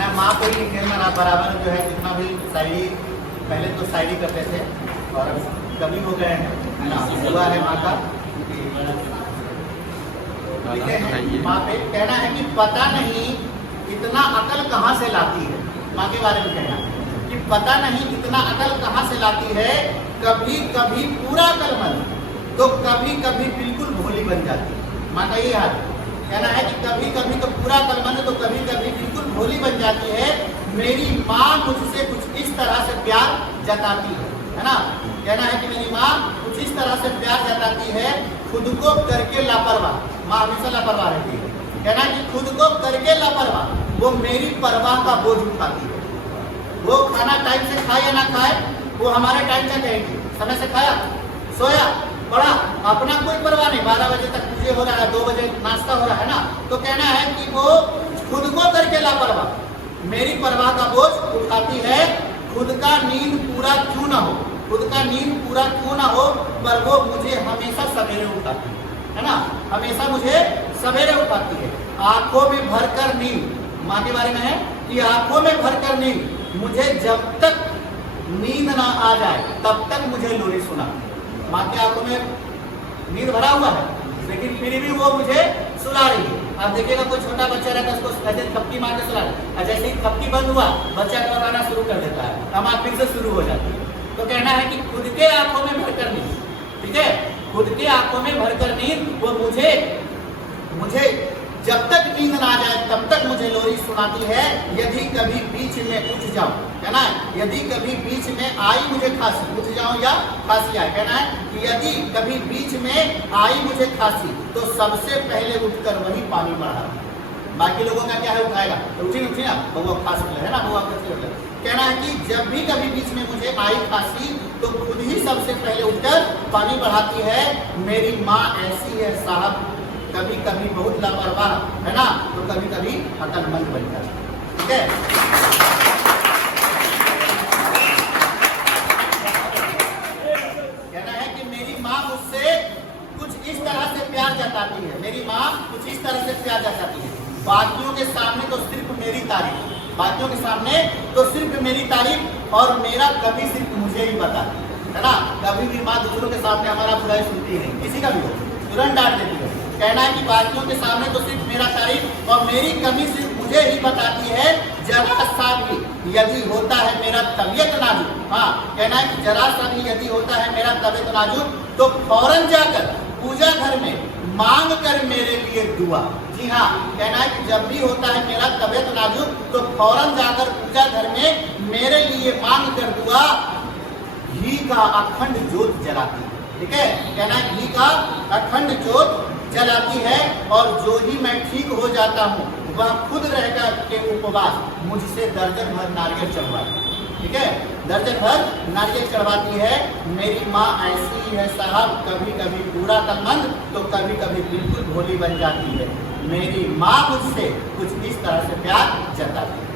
ना माँ को ही खेलना ना बराबर जो है जितना भी शायरी पहले तो शायरी करते थे और अब कभी हो गए हैं ना हुआ है माँ का लिखे हैं माँ पे कहना है कि पता नहीं इतना अकल कहाँ से लाती है। माँ के बारे में कहना है कि पता नहीं इतना अकल कहाँ से लाती है, कभी कभी पूरा अकलमंद तो कभी कभी बिल्कुल भोली बन जाती है। माँ का ये हाल कहना है कि कभी कभी तो पूरा अकलमंद तो कभी कभी बिल्कुल भोली बन जाती है। मेरी माँ मुझसे कुछ इस तरह से प्यार जताती है ना। कहना है कि मेरी माँ कुछ इस तरह से प्यार जताती है, खुद को करके लापरवाह। माँ हमेशा लापरवाह रहती है। कहना है कि खुद को करके लापरवाह वो मेरी परवाह का बोझ उठाती है। वो खाना टाइम से खाए या ना खाए वो हमारे टाइम से कहेगी, समय से खाया सोया पढ़ा, अपना कोई परवाह नहीं। 12 बजे तक पूजे हो रहा है, 2 बजे नाश्ता हो रहा है ना। तो कहना है कि वो खुद को करके लापरवाह मेरी परवाह का बोझ उठाती है। खुद का नींद पूरा क्यों ना हो, खुद का नींद पूरा क्यों ना हो, पर वो मुझे हमेशा सवेरे उठाती है ना। हमेशा मुझे सवेरे उठाती है। आंखों में भरकर नींद, माँ के बारे में है कि आंखों में भरकर नींद मुझे जब तक नींद ना आ जाए तब तक मुझे लोरी सुना। माँ की आंखों में नींद भरा हुआ है लेकिन फिर भी वो मुझे सुला रही है। आप देखिएगा कोई छोटा बच्चा रहता है उसको ऐसे थपकी मार के सुला रहा है, जैसे ही थपकी बंद हुआ बच्चा कराना शुरू कर देता है, हमारी फिर से शुरू हो जाती है। तो कहना है कि खुद के आंखों में भरकर नींद, ठीक है, खुद के आंखों में भरकर नींद वो मुझे जब तक नींद ना आ जाए तब तक मुझे लोरी सुनाती है। यदि कभी बीच में उठ जाऊं, कहना है यदि कभी बीच में आई मुझे खांसी, उठ जाऊं या खांसी आए, कहना है कि यदि कभी बीच में आई मुझे खांसी तो सबसे पहले उठकर वही पानी बढ़ा। बाकी लोगों का क्या है उठाएगा तो उठी ना वो खांसी है ना, वो कहना है कि जब भी कभी बीच में मुझे आई खांसी तो खुद ही सबसे पहले उठकर पानी बढ़ाती है। मेरी माँ ऐसी है साहब, कभी कभी बहुत लापरवाह है ना, तो कभी कभी अकलमंद बन जाता है, ठीक है। कहना है कि मेरी माँ मुझसे कुछ इस तरह से प्यार जताती है, मेरी माँ कुछ इस तरह से प्यार जताती है। बाकियों के सामने तो सिर्फ मेरी तारीफ, बाकियों के सामने तो सिर्फ मेरी तारीफ और मेरा कभी सिर्फ मुझे ही बताती है ना। कभी भी माँ दूसरों के सामने हमारा बुराई सुनती है, किसी का भी हो तुरंत डांट देती है। कहना है कि बाकियों के सामने तो सिर्फ मेरा तारीफ और मेरी कमी सिर्फ मुझे ही बताती है। जरा सा भी यदि होता है मेरा तबीयत नाजुक, हाँ कहना है कि जरा सा भी यदि होता है मेरा तबीयत नाजुक तो फौरन जाकर पूजा घर में मांग कर मेरे लिए दुआ। जी हाँ, कहना है कि जब भी होता है मेरा तबीयत नाजुक तो फौरन जाकर पूजा घर में मेरे लिए मांग कर दुआ। घी का अखंड ज्योत जलाती है, ठीक है। कहना है घी का अखंड ज्योत जलाती है और जो ही मैं ठीक हो जाता हूँ वह खुद रहकर के उपवास मुझसे दर्जन भर नारियल चढ़वाती है, ठीक है, दर्जन भर नारियल चढ़वाती है। मेरी माँ ऐसी है साहब, कभी कभी पूरा अकलमंद तो कभी कभी बिल्कुल भोली बन जाती है। मेरी माँ मुझसे कुछ इस तरह से प्यार जताती है।